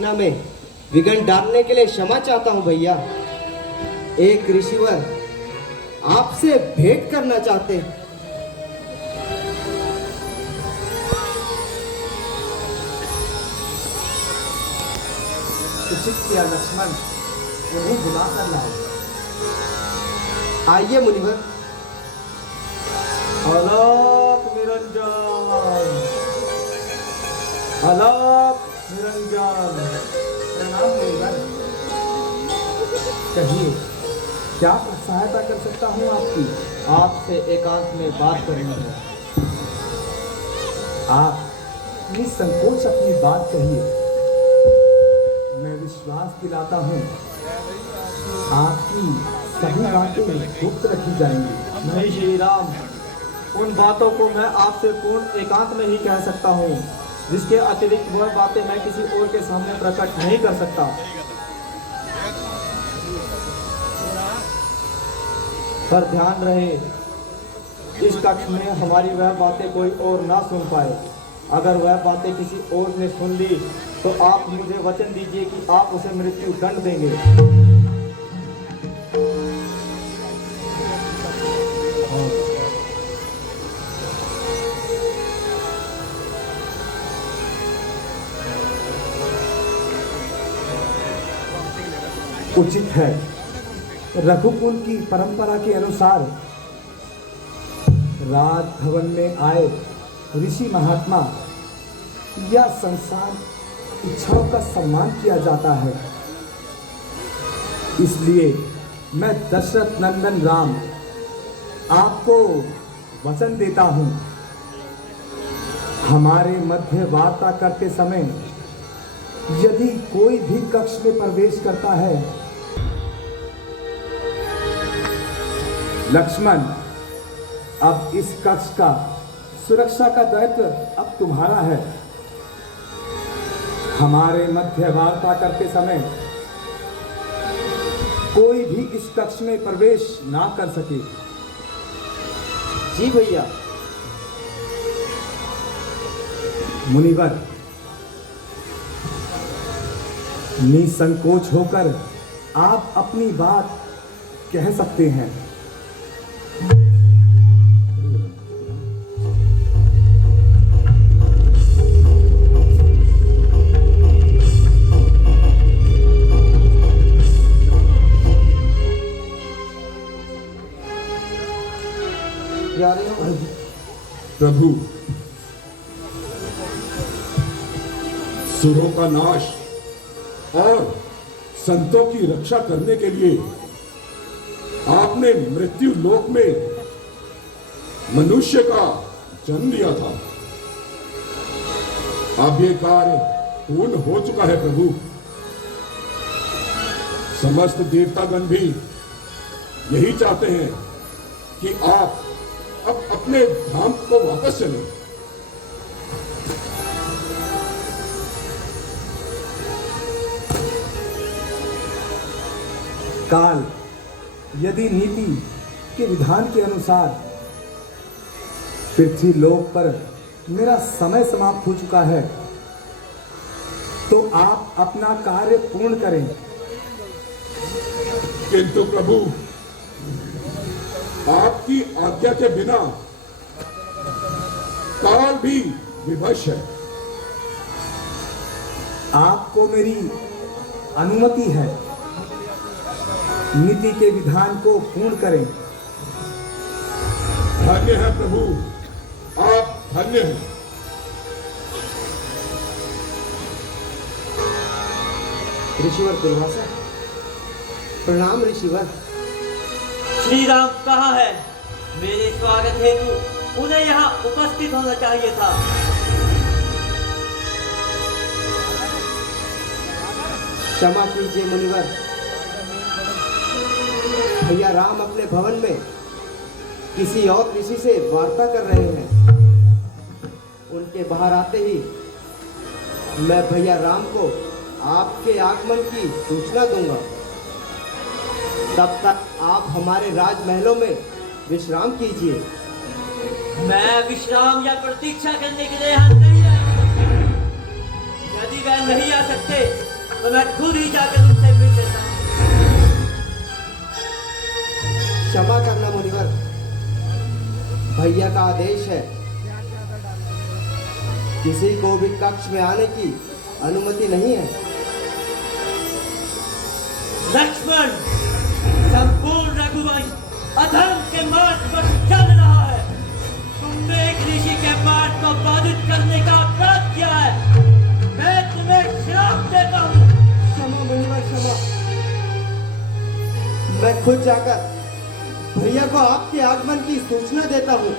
रचना में विघ्न डालने के लिए क्षमा चाहता हूं भैया। एक ऋषिवर आपसे भेंट करना चाहते हैं। उचित किया लक्ष्मण, उन्हें बुला कर लाए। आइए मुनिवर। अलख निरंजन, अलख निरंजन। प्रणाम मुनिवर। कहिए, क्या सहायता कर सकता हूँ आपकी? आपसे एकांत में बात करनी है। आप निसंकोच अपनी बात कहिए। मैं विश्वास दिलाता हूँ आपकी सभी बातें गुप्त रखी जाएंगी। नहीं श्री राम, उन बातों को मैं आपसे पूर्ण एकांत में ही कह सकता हूँ, जिसके अतिरिक्त वह बातें मैं किसी और के सामने प्रकट नहीं कर सकता। पर ध्यान रहे, इस कक्ष में हमारी वह बातें कोई और ना सुन पाए। अगर वह बातें किसी और ने सुन ली तो आप मुझे वचन दीजिए कि आप उसे मृत्यु दंड देंगे। उचित है, रघुकुल की परंपरा के अनुसार राजभवन में आए ऋषि महात्मा या संसार इच्छाओं का सम्मान किया जाता है। इसलिए मैं दशरथ नंदन राम आपको वचन देता हूं, हमारे मध्य वार्ता करते समय यदि कोई भी कक्ष में प्रवेश करता है, लक्ष्मण, अब इस कक्ष का सुरक्षा का दायित्व अब तुम्हारा है। हमारे मध्य वार्ता करते समय कोई भी इस कक्ष में प्रवेश ना कर सके। जी भैया। मुनिवर, निसंकोच होकर आप अपनी बात कह सकते हैं। प्रभु, सुरों का नाश और संतों की रक्षा करने के लिए आपने मृत्यु लोक में मनुष्य का जन्म लिया था। अब ये कार्य पूर्ण हो चुका है प्रभु। समस्त देवतागण भी यही चाहते हैं कि आप अब अपने धाम को वापस चलें। काल यदि नीति के विधान के अनुसार पृथ्वी लोक पर मेरा समय समाप्त हो चुका है, तो आप अपना कार्य पूर्ण करें। किंतु प्रभु, आपकी आज्ञा के बिना काल भी विवश है। आपको मेरी अनुमति है, नीति के विधान को पूर्ण करें। धन्य है प्रभु, आप धन्य हैं। ऋषिवर दुर्वासा। प्रणाम ऋषिवर। श्री राम कहाँ है? मेरे स्वागत हेतु उन्हें यहाँ उपस्थित होना चाहिए था। क्षमा कीजिए मुनिवर, भैया राम अपने भवन में किसी और ऋषि से वार्ता कर रहे हैं। उनके बाहर आते ही मैं भैया राम को आपके आगमन की सूचना दूंगा। तब तक आप हमारे राजमहलों में विश्राम कीजिए। मैं विश्राम या प्रतीक्षा करने के लिए यहाँ नहीं आया। यदि वह नहीं आ सकते तो मैं खुद ही जाकर उनसे मिल लेता हूँ। क्षमा करना मुनिवर, भैया का आदेश है, किसी को भी कक्ष में आने की अनुमति नहीं है। लक्ष्मण, संपूर्ण रघुवंश अधर्म के मार्ग पर चल रहा है। तुमने एक ऋषि के मार्ग को बाधित करने का अपराध किया है। मैं तुम्हें श्राप देता हूँ। क्षमा मुनिवर, क्षमा। मैं खुद जाकर भैया को आपके आगमन की सूचना देता हूँ।